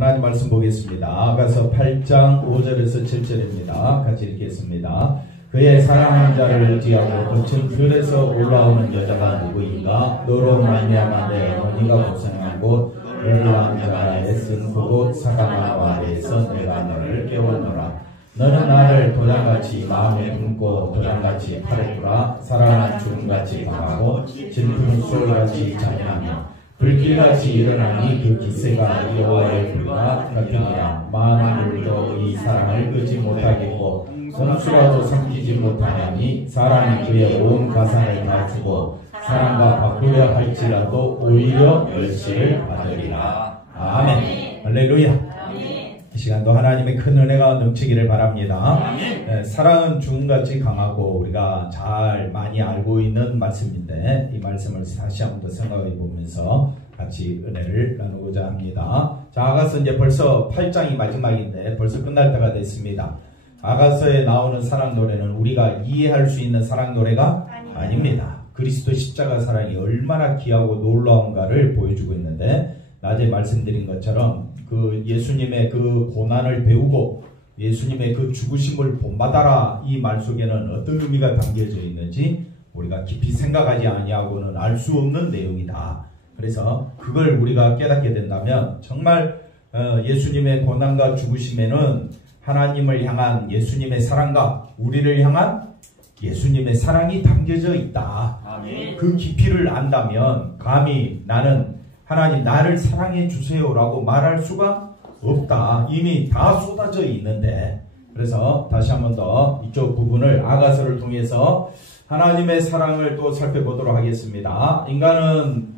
하나님 말씀 보겠습니다. 아가서 8장 5절에서 7절입니다. 같이 읽겠습니다. 그의 사랑하는 자를 의지하고 거친 들에서 올라오는 여자가 누구인가? 너로 말미암아 내 어머니가 고생하고 너를 낳은 자가 애쓴 그곳 사가나와 아래에서 내가 너를 깨웠노라. 너는 나를 도장같이 마음에 품고 도장같이 팔았구나. 사랑은 주름같이 강하고 진푸른 소리같이 잔인하며 불길같이 일어나니 그 기세가 여호와의 불과 같으니라. 많은 물도 이 사랑을 끄지 못하겠고 성수라도 삼키지 못하나니 사랑이 그의 온 가상을 다 주고 사랑과 바꾸려 할지라도 오히려 멸시를 받으리라. 아멘. 할렐루야. 이 시간도 하나님의 큰 은혜가 넘치기를 바랍니다. 사랑은 죽음같이 강하고 우리가 잘 많이 알고 있는 말씀인데 이 말씀을 다시 한번 더 생각해 보면서 같이 은혜를 나누고자 합니다. 자, 아가서 이제 벌써 8장이 마지막인데 벌써 끝날 때가 됐습니다. 아가서에 나오는 사랑 노래는 우리가 이해할 수 있는 사랑 노래가 아닙니다. 그리스도 십자가 사랑이 얼마나 귀하고 놀라운가를 보여주고 있는데 낮에 말씀드린 것처럼 그 예수님의 그 고난을 배우고 예수님의 그 죽으심을 본받아라 이 말 속에는 어떤 의미가 담겨져 있는지 우리가 깊이 생각하지 아니하고는 알 수 없는 내용이다. 그래서 그걸 우리가 깨닫게 된다면 정말 예수님의 고난과 죽으심에는 하나님을 향한 예수님의 사랑과 우리를 향한 예수님의 사랑이 담겨져 있다. 아멘. 그 깊이를 안다면 감히 나는 하나님 나를 사랑해 주세요라고 말할 수가 없다. 이미 다 쏟아져 있는데 그래서 다시 한번 더 이쪽 부분을 아가서를 통해서 하나님의 사랑을 또 살펴보도록 하겠습니다. 인간은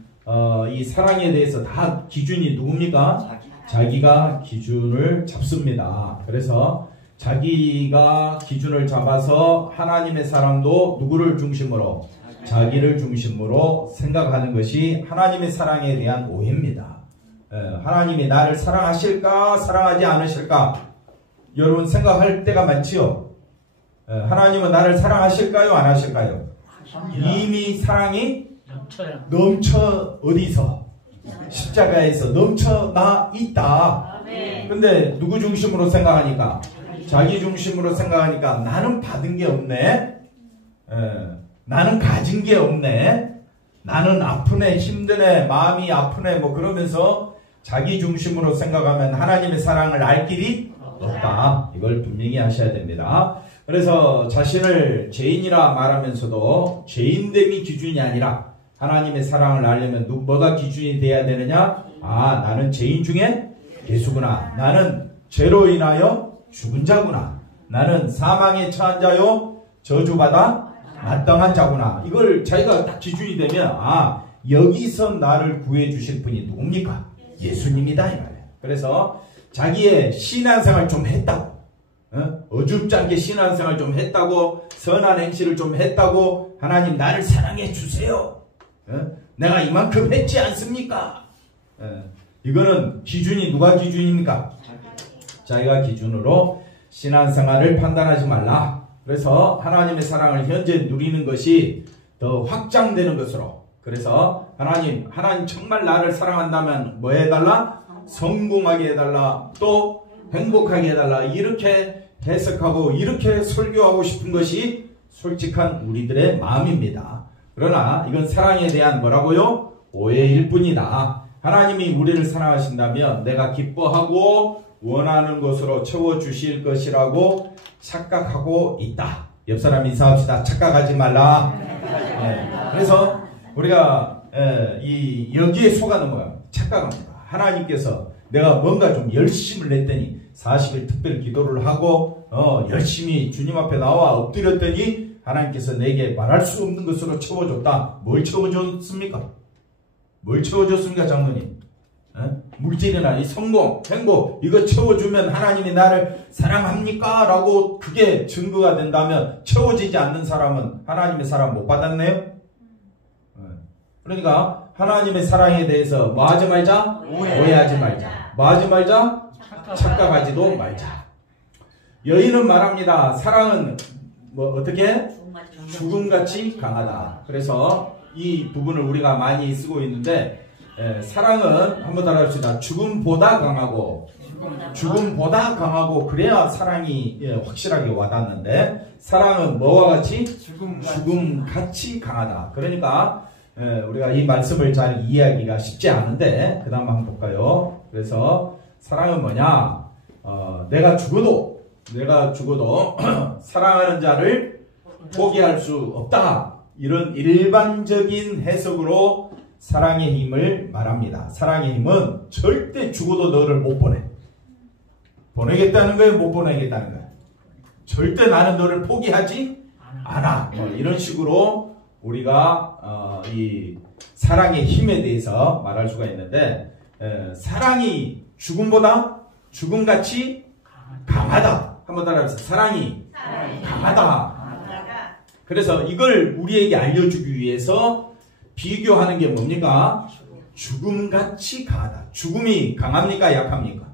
이 사랑에 대해서 다 기준이 누굽니까? 자기가 기준을 잡습니다. 그래서 자기가 기준을 잡아서 하나님의 사랑도 누구를 중심으로? 자기를 중심으로 생각하는 것이 하나님의 사랑에 대한 오해입니다. 하나님이 나를 사랑하실까 사랑하지 않으실까 여러분 생각할 때가 많지요. 하나님은 나를 사랑하실까요 안 하실까요? 이미 사랑이 넘쳐 어디서? 십자가에서 넘쳐나 있다. 근데 누구 중심으로 생각하니까? 자기 중심으로 생각하니까 나는 받은 게 없네. 나는 가진 게 없네. 나는 아프네, 힘드네, 마음이 아프네, 뭐 그러면서 자기 중심으로 생각하면 하나님의 사랑을 알 길이 없다. 이걸 분명히 하셔야 됩니다. 그래서 자신을 죄인이라 말하면서도 죄인됨이 기준이 아니라 하나님의 사랑을 알려면 뭐가 기준이 돼야 되느냐? 아, 나는 죄인 중에 예수구나. 나는 죄로 인하여 죽은 자구나. 나는 사망에 처한 자요 저주받아 마땅한 자구나. 이걸 자기가 딱 기준이 되면 아, 여기서 나를 구해 주실 분이 누굽니까? 예수님이다 이 말이에요. 그래서 자기의 신앙생활 좀 했다고 어줍지 않게 신앙생활 좀 했다고 선한 행실을 좀 했다고 하나님 나를 사랑해 주세요. 내가 이만큼 했지 않습니까? 이거는 기준이 누가 기준입니까? 자기가 기준으로 신앙생활을 판단하지 말라. 그래서 하나님의 사랑을 현재 누리는 것이 더 확장되는 것으로 그래서 하나님 정말 나를 사랑한다면 뭐 해달라? 성공하게 해달라. 또 행복하게 해달라. 이렇게 해석하고 이렇게 설교하고 싶은 것이 솔직한 우리들의 마음입니다. 그러나 이건 사랑에 대한 뭐라고요? 오해일 뿐이다. 하나님이 우리를 사랑하신다면 내가 기뻐하고 원하는 것으로 채워주실 것이라고 착각하고 있다. 옆 사람 인사합시다. 착각하지 말라. 그래서 우리가 여기에 속아는 뭐야? 착각합니다. 하나님께서 내가 뭔가 좀 열심을 냈더니 40일 특별 기도를 하고 열심히 주님 앞에 나와 엎드렸더니 하나님께서 내게 말할 수 없는 것으로 채워줬다. 뭘 채워줬습니까? 뭘 채워줬습니까 장로님? 물질이나 이 성공, 행복 이거 채워주면 하나님이 나를 사랑합니까? 라고 그게 증거가 된다면 채워지지 않는 사람은 하나님의 사랑 못 받았네요? 그러니까 하나님의 사랑에 대해서 뭐 하지 말자? 오해하지 말자. 뭐 하지 말자? 착각하지도 말자. 여인은 말합니다. 사랑은 뭐 어떻게? 죽음같이 강하다. 그래서 이 부분을 우리가 많이 쓰고 있는데 사랑은 한번 따라합시다. 죽음보다 강하고 그래야 사랑이 확실하게 와닿는데 사랑은 뭐와 같이? 죽음같이 강하다. 그러니까 우리가 이 말씀을 잘 이해하기가 쉽지 않은데 그 다음 한번 볼까요? 그래서 사랑은 뭐냐? 내가 죽어도 사랑하는 자를 포기할 수 없다. 이런 일반적인 해석으로 사랑의 힘을 말합니다. 사랑의 힘은 절대 죽어도 너를 못 보내. 보내겠다는 거예요? 못 보내겠다는 거예요? 절대 나는 너를 포기하지 않아. 이런 식으로 우리가 이 사랑의 힘에 대해서 말할 수가 있는데 사랑이 죽음같이 강하다. 한번 따라해보세요. 사랑이 강하다. 그래서 이걸 우리에게 알려주기 위해서 비교하는 게 뭡니까? 죽음같이 강하다. 죽음이 강합니까? 약합니까?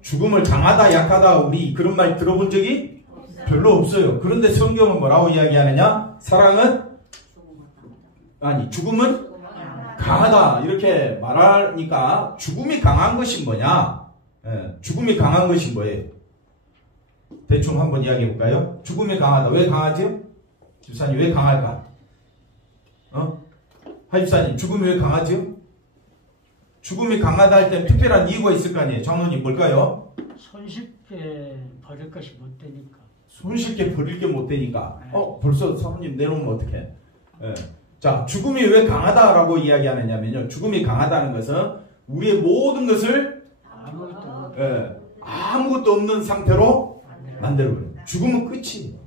죽음을 강하다 약하다 우리 그런 말 들어본 적이 별로 없어요. 그런데 성경은 뭐라고 이야기하느냐? 죽음은 강하다 이렇게 말하니까 죽음이 강한 것이 뭐냐? 죽음이 강한 것이 뭐예요? 대충 한번 이야기해 볼까요? 죽음이 강하다. 왜 강하지요? 집사님 왜 강할까? 하집사님 죽음이 왜 강하지요? 죽음이 강하다 할 때 특별한 이유가 있을 거 아니에요? 장로님 뭘까요? 손쉽게 버릴 것이 못 되니까. 손쉽게 버릴 게 못 되니까. 벌써 사모님 내놓으면 어떡해? 자, 죽음이 왜 강하다라고 이야기하느냐면요. 죽음이 강하다는 것은 우리의 모든 것을 아무것도 없는 상태로 만들어버려요. 죽음은 끝이에요.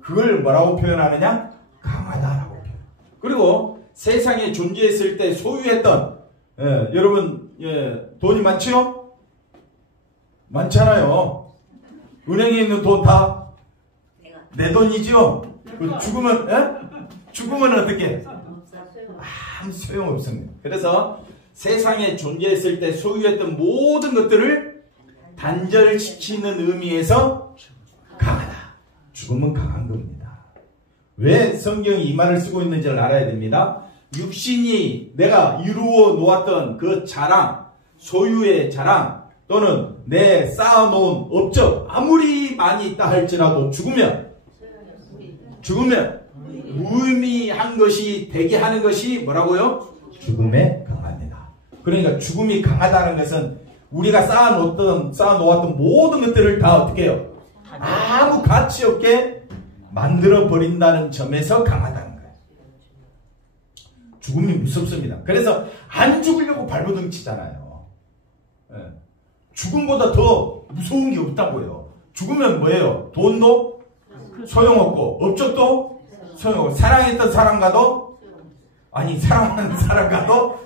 그걸 뭐라고 표현하느냐? 강하다라고 표현. 그리고 세상에 존재했을 때 소유했던 여러분 돈이 많지요? 많잖아요. 은행에 있는 돈 다 내 돈이죠? 죽으면 어떻게? 아무 소용없습니다. 그래서 세상에 존재했을 때 소유했던 모든 것들을 단절시키는 의미에서 강하다. 죽음은 강한 겁니다. 왜 성경이 이 말을 쓰고 있는지를 알아야 됩니다. 육신이 내가 이루어 놓았던 그 자랑, 소유의 자랑 또는 내 쌓아놓은 업적 아무리 많이 있다 할지라도 죽으면 무의미한 것이 되게 하는 것이 뭐라고요? 죽음에 강합니다. 그러니까 죽음이 강하다는 것은 우리가 쌓아놓았던 모든 것들을 다 어떻게 해요? 아무 가치 없게 만들어 버린다는 점에서 강하다는 거예요. 죽음이 무섭습니다. 그래서 안 죽으려고 발버둥 치잖아요. 죽음보다 더 무서운 게 없다고요. 죽으면 뭐예요? 돈도 소용없고 업적도 소용없고 사랑했던 사람과도 사랑하는 사람과도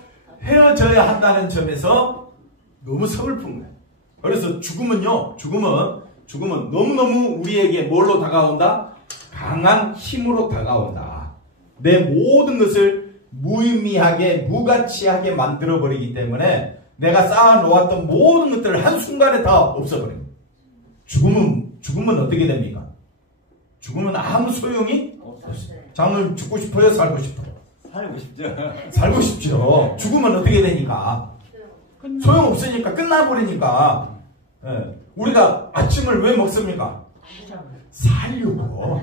헤어져야 한다는 점에서 너무 서글픈 거예요. 그래서 죽음은 너무너무 우리에게 뭘로 다가온다? 강한 힘으로 다가온다. 내 모든 것을 무의미하게 무가치하게 만들어버리기 때문에 내가 쌓아놓았던 모든 것들을 한순간에 다 없어버립니다. 죽음은 어떻게 됩니까? 죽으면 아무 소용이 없어요. 장로님 죽고 싶어요? 살고 싶어요? 살고 싶죠. 죽으면 어떻게 되니까? 소용없으니까 끝나버리니까. 우리가 아침을 왜 먹습니까? 살려고.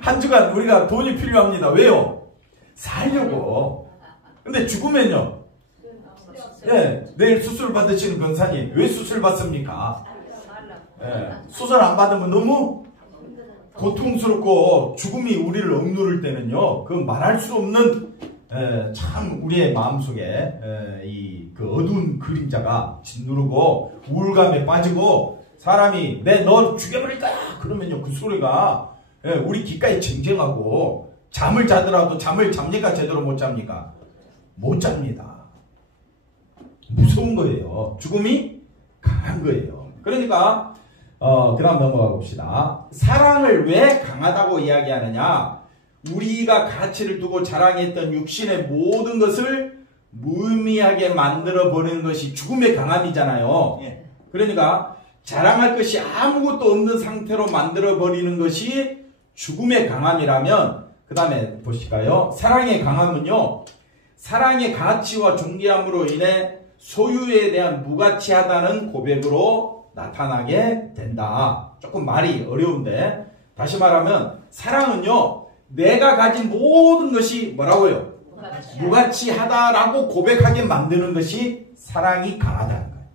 한 주간 우리가 돈이 필요합니다. 왜요? 살려고. 근데 죽으면요. 내일 수술 받으시는 변사님 왜 수술 받습니까? 수술 안 받으면 너무 고통스럽고 죽음이 우리를 억누를 때는요, 그 말할 수 없는 참 우리의 마음속에 그 어두운 그림자가 짓누르고 우울감에 빠지고 사람이 너 죽여버릴 거야 그러면요 그 소리가 우리 귓가에 쟁쟁하고 잠을 자더라도 잠을 잡니까? 제대로 못 잡니까? 못 잡니다. 무서운 거예요. 죽음이 강한 거예요. 그러니까 그 다음 넘어가 봅시다. 사랑을 왜 강하다고 이야기하느냐? 우리가 가치를 두고 자랑했던 육신의 모든 것을 무의미하게 만들어버리는 것이 죽음의 강함이잖아요. 그러니까 자랑할 것이 아무것도 없는 상태로 만들어버리는 것이 죽음의 강함이라면 그 다음에 보실까요? 사랑의 강함은요. 사랑의 가치와 존귀함으로 인해 소유에 대한 무가치하다는 고백으로 나타나게 된다. 조금 말이 어려운데 다시 말하면 사랑은요, 내가 가진 모든 것이 뭐라고요? 무가치하다라고 고백하게 만드는 것이 사랑이 강하다는 거예요.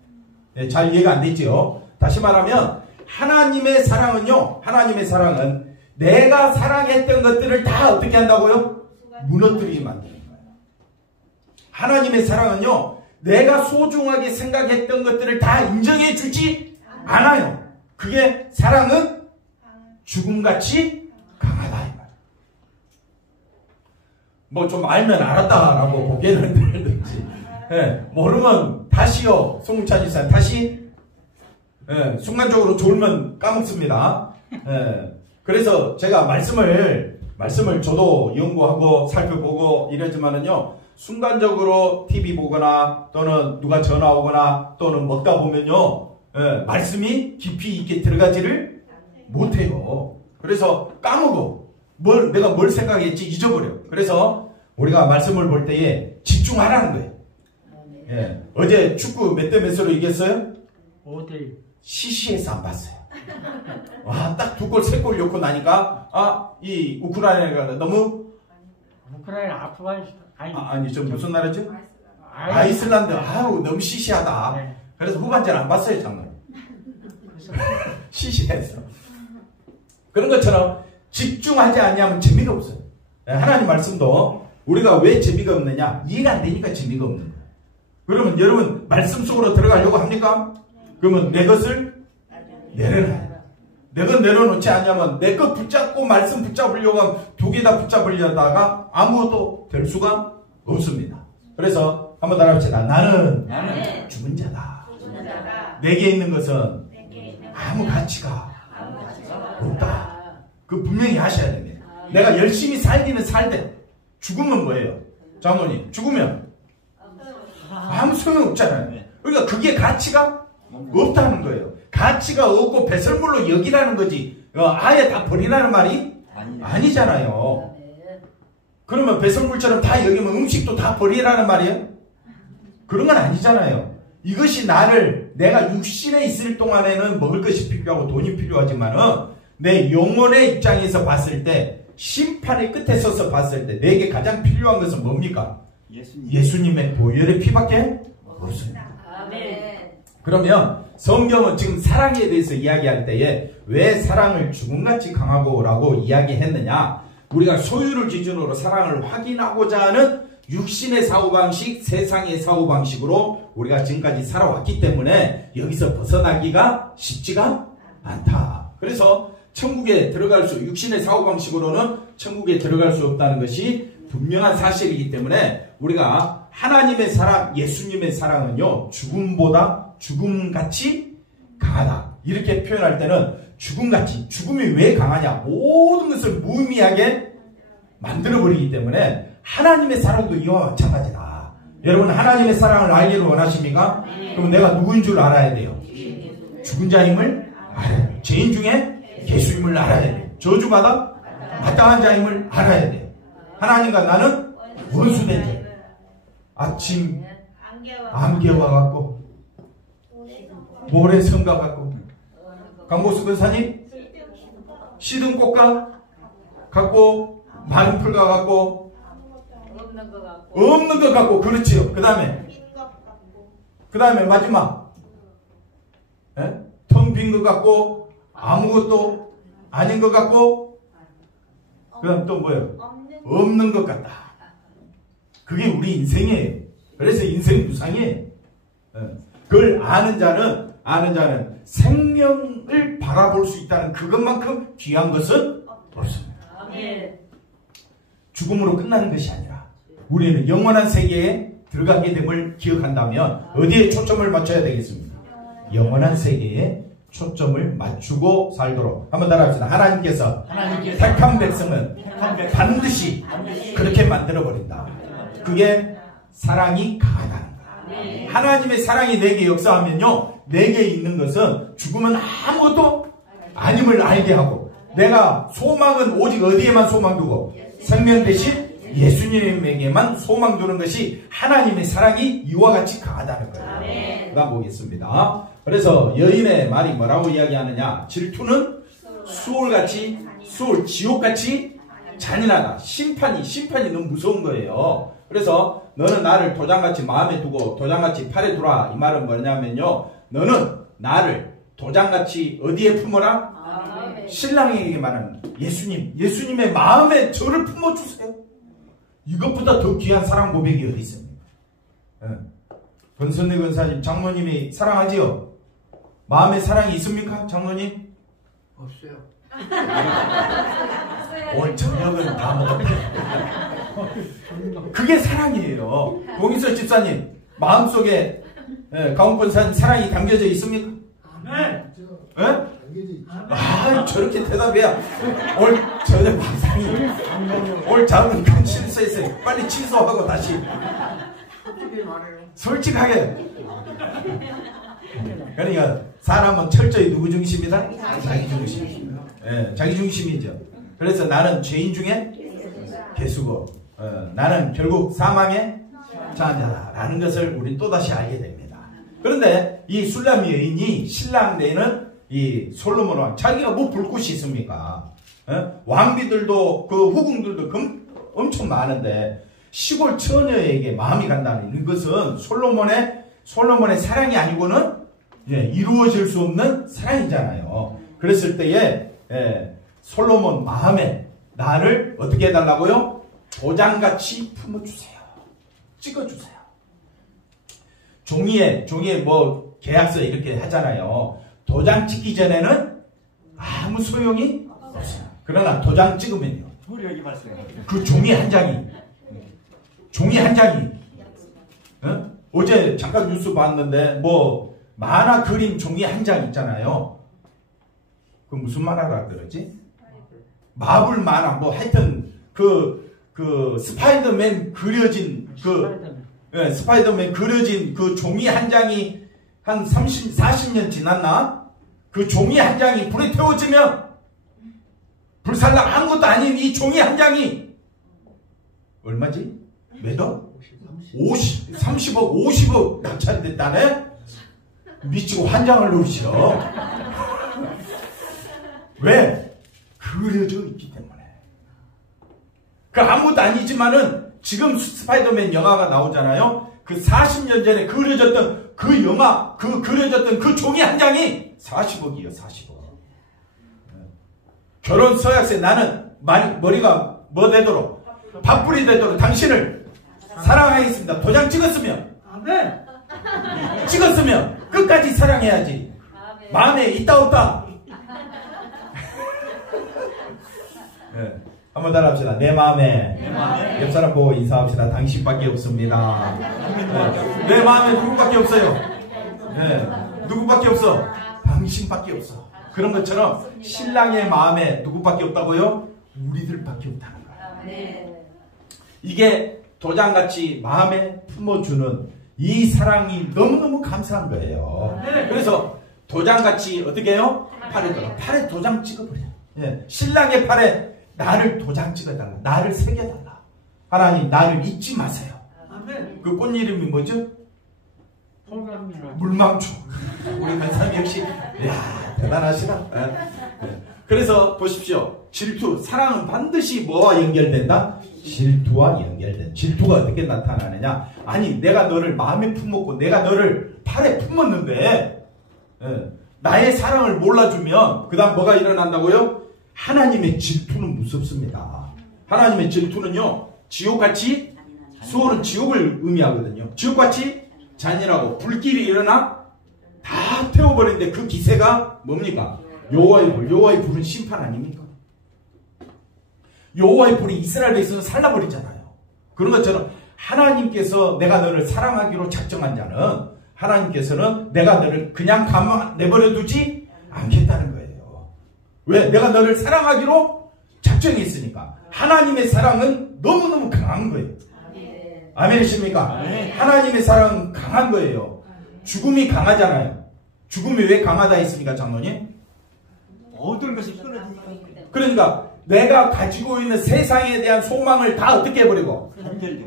네, 잘 이해가 안 됐죠? 다시 말하면 하나님의 사랑은요, 하나님의 사랑은 내가 사랑했던 것들을 다 어떻게 한다고요? 무너뜨리게 만드는 거예요. 하나님의 사랑은요, 내가 소중하게 생각했던 것들을 다 인정해 주지 않아요. 그게 사랑은 죽음같이 강하다. 뭐 좀 알면 알았다라고 고개를 들든지, 모르면 다시요. 송찬이 사 다시. 순간적으로 졸면 까먹습니다. 그래서 제가 말씀을 저도 연구하고 살펴보고 이러지만은요, 순간적으로 TV 보거나 또는 누가 전화 오거나 또는 먹다 보면요, 말씀이 깊이 있게 들어가지를 못해요. 그래서 까먹어. 내가 뭘 생각했지 잊어버려. 그래서 우리가 말씀을 볼 때에 집중하라는 거예요. 어제 축구 몇 대 몇으로 이겼어요? 5대1. CC에서 안 봤어요. 와, 딱 2골, 3골 넣고 나니까, 이 우크라이나가 너무. 우크라이나 아프가니스탄. 아니, 저 무슨 나라죠? 아이슬란드. 아우, 너무 시시하다. 네. 그래서 후반전 안 봤어요, 장난. 시시했어. 그런 것처럼 집중하지 않냐면 재미가 없어요. 하나님 말씀도 우리가 왜 재미가 없느냐? 이해가 안 되니까 재미가 없는 거예요. 그러면 여러분 말씀 속으로 들어가려고 합니까? 그러면 내 것을 내려놔요. 내 것 내려놓지 않냐면 내 것 붙잡고 말씀 붙잡으려고 하면 두 개 다 붙잡으려다가 아무것도 될 수가 없습니다. 그래서 한번 따라합시다. 나는 죽은 자다. 내게 있는 것은 아무 가치가 없다. 그 분명히 하셔야 됩니다. 내가 열심히 살기는 살되 죽으면 뭐예요? 장모님, 죽으면 아무 소용 없잖아요. 그러니까 그게 가치가 없다는 거예요. 가치가 없고 배설물로 여기라는 거지, 아예 다 버리라는 말이 아니잖아요. 그러면 배설물처럼 다 여기면 음식도 다 버리라는 말이에요? 그런 건 아니잖아요. 이것이 내가 육신에 있을 동안에는 먹을 것이 필요하고 돈이 필요하지만은 내 영혼의 입장에서 봤을 때, 심판의 끝에 서서 봤을 때 내게 가장 필요한 것은 뭡니까? 예수님의 보혈의 피밖에 없습니다. 그러면 성경은 지금 사랑에 대해서 이야기할 때에 왜 사랑을 죽음같이 강하고 라고 이야기했느냐? 우리가 소유를 기준으로 사랑을 확인하고자 하는 육신의 사고방식, 세상의 사고방식으로 우리가 지금까지 살아왔기 때문에 여기서 벗어나기가 쉽지가 않다. 그래서 천국에 들어갈 육신의 사고방식으로는 천국에 들어갈 수 없다는 것이 분명한 사실이기 때문에 우리가 하나님의 사랑, 예수님의 사랑은요, 죽음같이 강하다. 이렇게 표현할 때는 죽음같이, 죽음이 왜 강하냐? 모든 것을 무의미하게 만들어버리기 때문에 하나님의 사랑도 이와 마찬가지다. 여러분, 하나님의 사랑을 알기를 원하십니까? 그럼 내가 누구인 줄 알아야 돼요. 죽은 자임을 알아야 돼요. 죄인 중에 예수님을 알아야 돼요. 저주받아 마땅한 자임을 알아야 돼요. 하나님과 나는 원수된 자. 아침 안개와 같고 모래성과 같고 강보수 근사님 시든 꽃과 같고 마른 풀과 같고 없는 것 같고 그렇지요. 그 다음에 마지막 텅 빈 것 같고 아무것도 아닌 것 같고 그 다음 또 뭐예요? 없는 것 같다. 그게 우리 인생이에요. 그래서 인생 무상이에요. 그걸 아는 자는 생명을 바라볼 수 있다는 그것만큼 귀한 것은 없습니다. 죽음으로 끝나는 것이 아니라 우리는 영원한 세계에 들어가게 됨을 기억한다면 어디에 초점을 맞춰야 되겠습니까? 영원한 세계에 초점을 맞추고 살도록 한번 따라합시다. 하나님께서 택한 백성은 반드시 그렇게 만들어버린다. 그게 사랑이 강하다는 거야. 하나님의 사랑이 내게 역사하면요, 내게 있는 것은 죽으면 아무것도 아님을 알게 하고, 내가 소망은 오직 어디에만 소망 두고 생명 대신 예수님에게만 소망 두는 것이 하나님의 사랑이 이와 같이 강하다는 거예요. 아멘. 그다음 보겠습니다. 그래서 여인의 말이 뭐라고 이야기하느냐? 질투는 수월같이, 지옥같이 잔인하다. 심판이 너무 무서운 거예요. 그래서 너는 나를 도장같이 마음에 두고 도장같이 팔에 두라. 이 말은 뭐냐면요, 너는 나를 도장같이 어디에 품어라? 아멘. 신랑에게 말하는 예수님의 마음에 저를 품어주세요. 이것보다 더 귀한 사랑 고백이 어디 있습니까? 권선희 권사님, 장모님이 사랑하지요? 마음에 사랑이 있습니까? 장모님? 없어요. 오늘 저녁은 다 먹었다. 그게 사랑이에요. 공인서 집사님, 마음속에 가운권사님 사랑이 담겨져 있습니까? 아멘. 예? 아, 저렇게 대답해야 오늘 저녁 밥상이 오늘 작은 큰 실수했어요. 빨리 취소하고 다시 솔직히 말해요. 솔직하게. 그러니까 사람은 철저히 누구 중심이다? 자기 중심. 예, 자기 중심이죠. 그래서 나는 죄인 중에 개수고, 나는 결국 사망의 자녀다라는 것을 우리 또다시 알게 됩니다. 그런데 이 술람 여인이 신랑 내는 이 솔로몬 왕, 자기가 뭐 볼 곳이 있습니까? 왕비들도 그 후궁들도 엄청 많은데 시골 처녀에게 마음이 간다는 것은 솔로몬의 사랑이 아니고는 이루어질 수 없는 사랑이잖아요. 그랬을 때에 솔로몬 마음에 나를 어떻게 해달라고요? 도장같이 품어주세요. 찍어주세요. 종이에 뭐 계약서 이렇게 하잖아요. 도장 찍기 전에는 아무 소용이 없어요. 그러나 도장 찍으면요, 그 종이 한 장이 어제 잠깐 뉴스 봤는데 뭐 만화 그림 종이 한 장 있잖아요. 그 무슨 만화라 그러지? 마블 만화 뭐 하여튼 그 스파이더맨 그려진 스파이더맨 그려진 그 종이 한 장이 한 40년 지났나? 그 종이 한 장이 불에 태워지면 불살라 아무것도 아닌 이 종이 한 장이 얼마지? 몇 억? 30억, 50억 낙찰이 됐다네? 미치고 환장을 놓으시오. 왜? 그려져 있기 때문에. 그 아무것도 아니지만은 지금 스파이더맨 영화가 나오잖아요. 그 40년 전에 그려졌던 그 영화, 그려졌던 그 종이 한 장이 40억이에요, 40억. 결혼 서약서에 나는 머리가 뭐 되도록, 밥풀이 되도록 당신을 사랑하겠습니다. 도장 찍었으면, 아멘. 찍었으면 끝까지 사랑해야지. 마음에 있다 없다. 한번 따라합시다. 내 마음에. 옆 사람 보고 인사합시다. 당신밖에 없습니다. 내 마음에 누구밖에 없어요. 누구밖에 없어. 당신밖에 없어. 그런 것처럼 신랑의 마음에 누구밖에 없다고요? 우리들밖에 없다는 거예요. 이게 도장같이 마음에 품어주는 이 사랑이 너무너무 감사한 거예요. 그래서 도장같이 어떻게 해요? 팔에 도장 찍어버려. 신랑의 팔에 나를 도장 찍어달라. 나를 새겨달라. 하나님 나를 잊지 마세요. 아멘. 그 꽃 이름이 뭐죠? 물망초. 우리 간사님 역시 이야 대단하시다. 그래서 보십시오. 질투, 사랑은 반드시 뭐와 연결된다? 질투와 연결된. 질투가 어떻게 나타나느냐? 아니 내가 너를 마음에 품었고 내가 너를 팔에 품었는데 나의 사랑을 몰라주면 그 다음 뭐가 일어난다고요? 하나님의 질투는 무섭습니다. 하나님의 질투는요, 지옥같이, 수월은 지옥을 의미하거든요. 지옥같이 잔인하고 불길이 일어나 다 태워버리는데 그 기세가 뭡니까? 여호와의 불은 심판 아닙니까? 여호와의 불이 이스라엘 백성을 살라버리잖아요. 그런 것처럼 하나님께서 내가 너를 사랑하기로 작정한 자는 하나님께서는 내가 너를 그냥 내버려 두지 않겠다는 거예요. 왜? 내가 너를 사랑하기로 작정했으니까. 하나님의 사랑은 너무너무 강한 거예요. 아멘이십니까? 하나님의 사랑은 강한 거예요. 죽음이 강하잖아요. 죽음이 왜 강하다 했습니까, 장로님? 모든 것이 끊어지니까. 그러니까 내가 가지고 있는 세상에 대한 소망을 다 어떻게 해버리고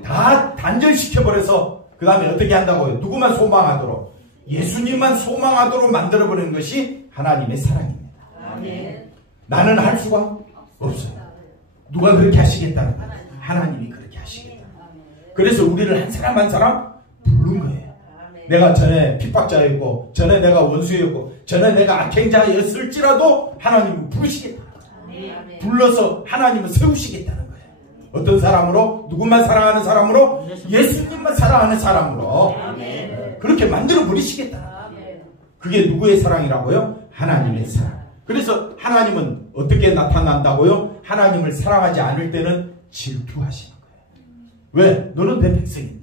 다 단절시켜버려서 그 다음에 어떻게 한다고요? 누구만 소망하도록? 예수님만 소망하도록 만들어버리는 것이 하나님의 사랑입니다. 나는 할 수가 없어요. 누가 그렇게 하시겠다는 거예요? 하나님이 그렇게 하시겠다. 그래서 우리를 한 사람 한 사람 부른 거예요. 내가 전에 핍박자였고, 전에 내가 원수였고, 전에 내가 악행자였을지라도 하나님은 부르시겠다. 불러서 하나님은 세우시겠다는 거예요. 어떤 사람으로? 누구만 사랑하는 사람으로? 예수님만 사랑하는 사람으로. 그렇게 만들어 버리시겠다. 그게 누구의 사랑이라고요? 하나님의 사랑. 그래서 하나님은 어떻게 나타난다고요? 하나님을 사랑하지 않을 때는 질투하시는 거예요. 왜? 너는 내 백성인데.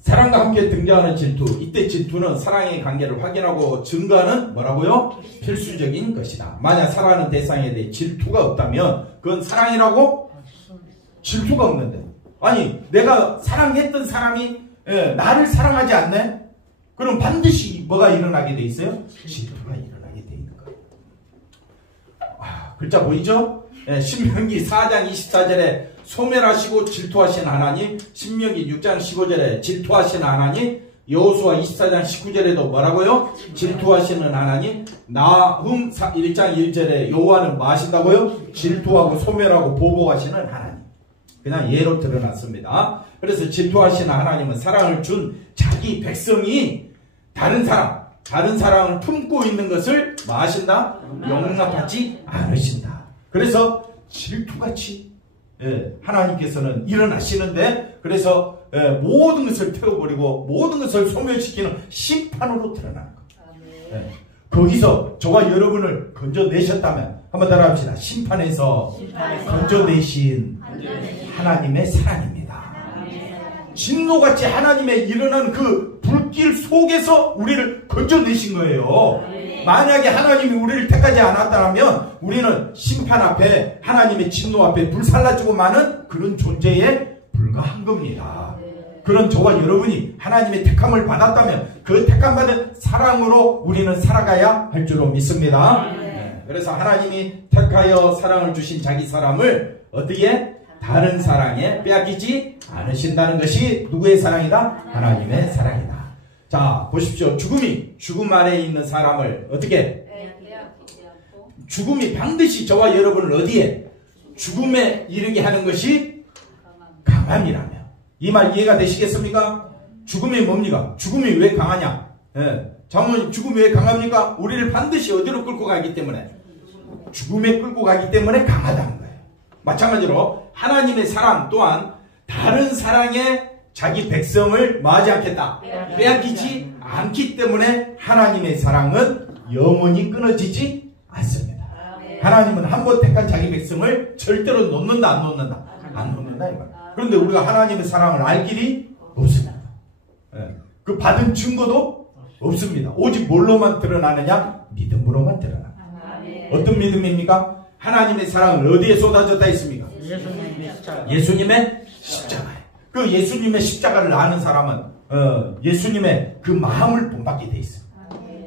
사랑과 함께 등장하는 질투. 이때 질투는 사랑의 관계를 확인하고 증거하는 뭐라고요? 필수적인 것이다. 만약 사랑하는 대상에 대해 질투가 없다면 그건 사랑이라고? 질투가 없는데. 아니 내가 사랑했던 사람이 나를 사랑하지 않네? 그럼 반드시 뭐가 일어나게 돼 있어요? 질투가 일어나게 돼 있는 거예요. 글자 보이죠? 신명기 4장 24절에 소멸하시고 질투하신 하나님, 신명기 6장 15절에 질투하시는 하나님, 여호수아 24장 19절에도 뭐라고요? 질투하시는 하나님. 나훔 1장 1절에 여호와는 뭐 하신다고요? 질투하고 소멸하고 보복하시는 하나님. 그냥 예로 드러났습니다. 그래서 질투하시는 하나님은 사랑을 준 자기 백성이 다른 사랑을 품고 있는 것을 뭐 하신다? 용납하지 않으신다. 그래서 질투같이 하나님께서는 일어나시는데, 그래서 모든 것을 태워버리고 모든 것을 소멸시키는 심판으로 드러나는 거예요. 거기서 저와 여러분을 건져내셨다면 한번 따라합시다. 심판에서 건져내신 하나님의 사랑입니다. 진노같이 하나님의 일어나는 그 불길 속에서 우리를 건져내신 거예요. 만약에 하나님이 우리를 택하지 않았다면 우리는 심판 앞에, 하나님의 진노 앞에 불살라지고 마는 그런 존재에 불과한 겁니다. 그런 저와 여러분이 하나님의 택함을 받았다면 그 택함받은 사랑으로 우리는 살아가야 할 줄로 믿습니다. 그래서 하나님이 택하여 사랑을 주신 자기 사람을 어떻게? 다른 사랑에 빼앗기지 않으신다는 것이 누구의 사랑이다? 하나님의 사랑이다. 자, 보십시오. 죽음 아래에 있는 사람을 어떻게? 죽음이 반드시 저와 여러분을 어디에? 죽음에 이르게 하는 것이 강함이라며. 이 말 이해가 되시겠습니까? 죽음이 뭡니까? 죽음이 왜 강하냐? 장모님, 죽음이 왜 강합니까? 우리를 반드시 어디로 끌고 가기 때문에, 죽음에 끌고 가기 때문에 강하다는 거예요. 마찬가지로 하나님의 사랑 또한 다른 사랑에 자기 백성을 뭐하지 않겠다? 빼앗기지 않기 때문에 하나님의 사랑은 영원히 끊어지지 않습니다. 하나님은 한 번 택한 자기 백성을 절대로 놓는다, 안 놓는다? 안 놓는다, 이 말. 그런데 우리가 하나님의 사랑을 알 길이 없습니다. 그 받은 증거도 없습니다. 오직 뭘로만 드러나느냐? 믿음으로만 드러나. 어떤 믿음입니까? 하나님의 사랑은 어디에 쏟아졌다 했습니까? 예수님의 십자가에. 그 예수님의 십자가를 아는 사람은 예수님의 그 마음을 본받게 돼 있어요.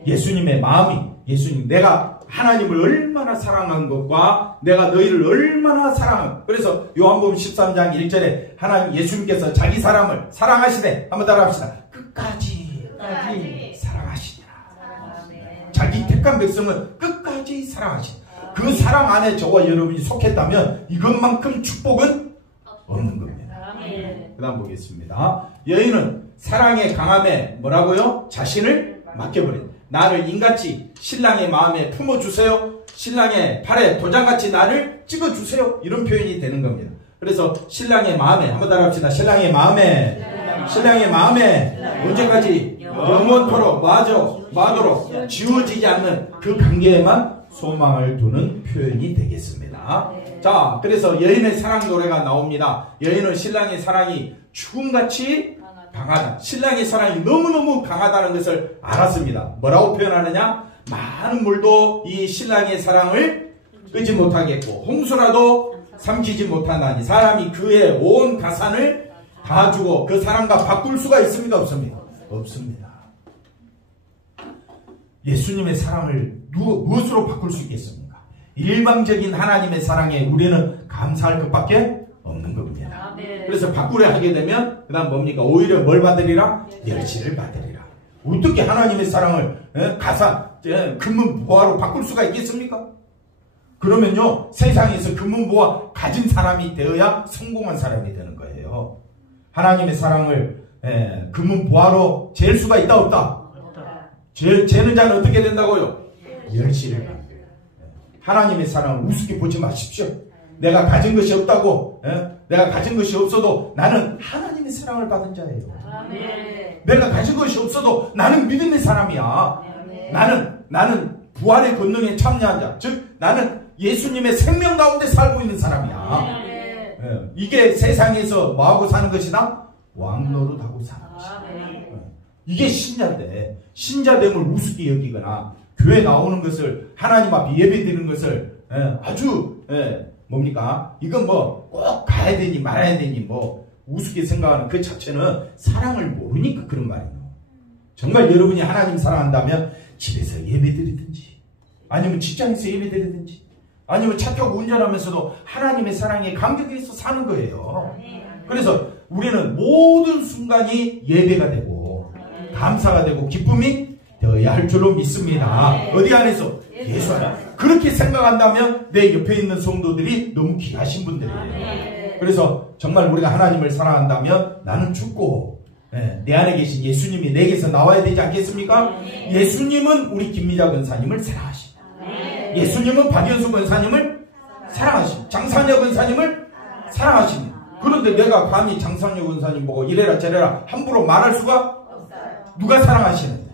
예수님의 마음이, 내가 하나님을 얼마나 사랑한 것과 내가 너희를 얼마나 사랑한. 그래서 요한복음 13장 1절에 하나님 예수님께서 자기 사람을 사랑하시되, 한번 따라합시다. 끝까지 사랑하시니라. 자기 택한 백성은 끝까지 사랑하시니라. 그 사랑 안에 저와 여러분이 속했다면 이것만큼 축복은 없는 겁니다. 그 다음 보겠습니다. 여인은 사랑의 강함에 뭐라고요? 자신을 맡겨버린. 나를 인같이 신랑의 마음에 품어주세요. 신랑의 팔에 도장같이 나를 찍어주세요. 이런 표현이 되는 겁니다. 그래서 신랑의 마음에, 한번 따라합시다. 신랑의 마음에 언제까지? 영원토록 마도록 지워지지 않는 그 관계에만 소망을 두는 표현이 되겠습니다. 자, 그래서 여인의 사랑 노래가 나옵니다. 여인은 신랑의 사랑이 죽음같이 강하다. 신랑의 사랑이 너무너무 강하다는 것을 알았습니다. 뭐라고 표현하느냐? 많은 물도 이 신랑의 사랑을 끄지 못하겠고 홍수라도 삼키지 못하나니 사람이 그의 온 가산을 다 주고 그 사람과 바꿀 수가 있습니까? 없습니까? 없습니다. 예수님의 사랑을 무엇으로 바꿀 수 있겠습니까? 일방적인 하나님의 사랑에 우리는 감사할 것밖에 없는 겁니다. 그래서 바꾸려 하게 되면 그 다음 뭡니까? 오히려 뭘 받으리라? 멸시를 받으리라. 어떻게 하나님의 사랑을 금은보화로 바꿀 수가 있겠습니까? 그러면요, 세상에서 금은보화 가진 사람이 되어야 성공한 사람이 되는 거예요. 하나님의 사랑을 금은보화로 잴 수가 있다 없다? 재는 자는 어떻게 된다고요? 멸시를 받는 거예요. 하나님의 사랑을 우습게 보지 마십시오. 내가 가진 것이 없다고, 내가 가진 것이 없어도 나는 하나님의 사랑을 받은 자예요. 내가 가진 것이 없어도 나는 믿음의 사람이야. 나는 부활의 권능에 참여한 자, 즉 나는 예수님의 생명 가운데 살고 있는 사람이야. 이게 세상에서 뭐하고 사는 것이다? 왕노릇하고 사는 것이다. 이게 신자인데, 신자됨을 우습게 여기거나 교회 나오는 것을, 하나님 앞에 예배 드리는 것을 아주 뭡니까? 이건 뭐 꼭 가야 되니 말아야 되니 뭐 우습게 생각하는 그 자체는 사랑을 모르니까 그런 말이에요. 정말 여러분이 하나님 사랑한다면 집에서 예배 드리든지, 아니면 직장에서 예배 드리든지, 아니면 차 타고 운전하면서도 하나님의 사랑에 감격해서 사는 거예요. 그래서 우리는 모든 순간이 예배가 되고 감사가 되고 기쁨이 되어야 할 줄로 믿습니다. 어디 안에서? 예수 안에. 그렇게 생각한다면 내 옆에 있는 성도들이 너무 귀하신 분들이에요. 그래서 정말 우리가 하나님을 사랑한다면 나는 죽고 내 안에 계신 예수님이 내게서 나와야 되지 않겠습니까? 예수님은 우리 김미자 권사님을 사랑하십니다. 예수님은 박연수 권사님을 사랑하십니다. 장산혁 권사님을 사랑하십니다. 그런데 내가 감히 장산혁 권사님 보고 이래라 저래라 함부로 말할 수가 누가 사랑하시는데?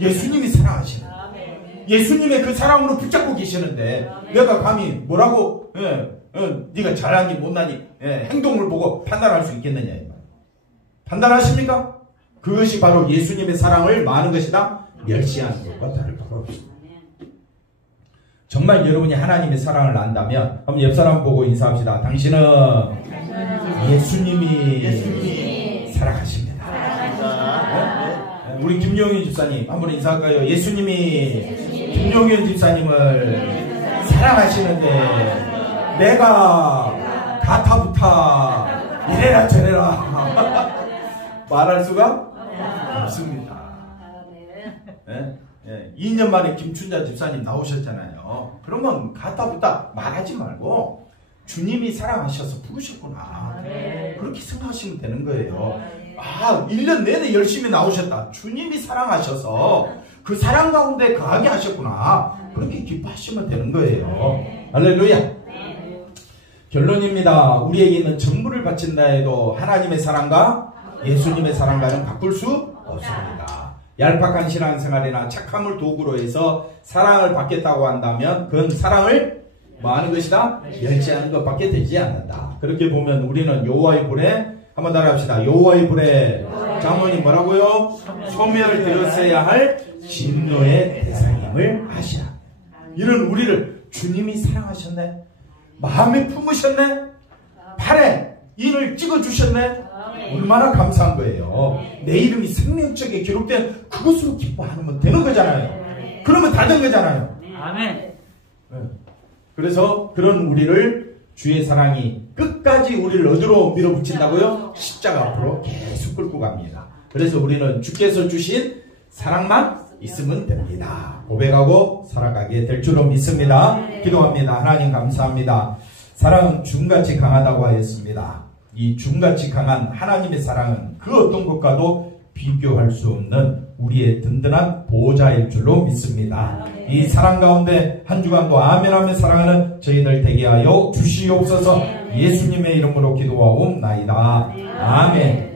예수님이 사랑하시는데, 예수님의 그 사랑으로 붙잡고 계시는데 내가 감히 뭐라고 네가 잘하니 못하니 행동을 보고 판단할 수 있겠느냐 이 말. 판단하십니까? 그것이 바로 예수님의 사랑을 많은 것이다 멸시하는 것과 다를 바가 없습니다. 정말 여러분이 하나님의 사랑을 안다면 한번 옆 사람 보고 인사합시다. 당신은 예수님이 사랑하십니다. 우리 김용현 집사님 한번 인사할까요? 예수님이 김용현 집사님을 사랑하시는데 내가 가타부타 이래라 저래라 말할 수가 없습니다. 2년 만에 김춘자 집사님 나오셨잖아요. 그러면 가타부타 말하지 말고 주님이 사랑하셔서 부르셨구나, 그렇게 생각하시면 되는 거예요. 1년 내내 열심히 나오셨다. 주님이 사랑하셔서 그 사랑 가운데 거하게 하셨구나, 그렇게 기뻐하시면 되는 거예요. 할렐루야. 결론입니다. 우리에게 있는 전부를 바친다 해도 하나님의 사랑과 예수님의 사랑과는 바꿀 수 없습니다. 얄팍한 신앙생활이나 착함을 도구로 해서 사랑을 받겠다고 한다면 그건 사랑을 뭐 하는 것이다? 멸시하는 것밖에 되지 않는다. 그렇게 보면 우리는 여호와의 불에, 한번 따라합시다. 여호와의 불에 장로님 뭐라고요? 소멸되었어야 할 진노의 대상임을 아시라. 이런 우리를 주님이 사랑하셨네, 마음에 품으셨네, 팔에 인을 찍어주셨네. 얼마나 감사한 거예요. 내 이름이 생명책에 기록된 그것으로 기뻐하면 되는 거잖아요. 그러면 다 된 거잖아요. 아멘. 그래서 그런 우리를 주의 사랑이 끝까지 우리를 어디로 밀어붙인다고요? 십자가 앞으로 계속 끌고 갑니다. 그래서 우리는 주께서 주신 사랑만 있으면 됩니다. 고백하고 살아가게 될 줄로 믿습니다. 기도합니다. 하나님 감사합니다. 사랑은 죽음같이 강하다고 하였습니다. 이 죽음같이 강한 하나님의 사랑은 그 어떤 것과도 비교할 수 없는 우리의 든든한 보호자일 줄로 믿습니다. 이 사랑 가운데 한 주간도 아멘하며 사랑하는 저희들 되게 하여 주시옵소서. 예수님의 이름으로 기도하옵나이다. 아멘.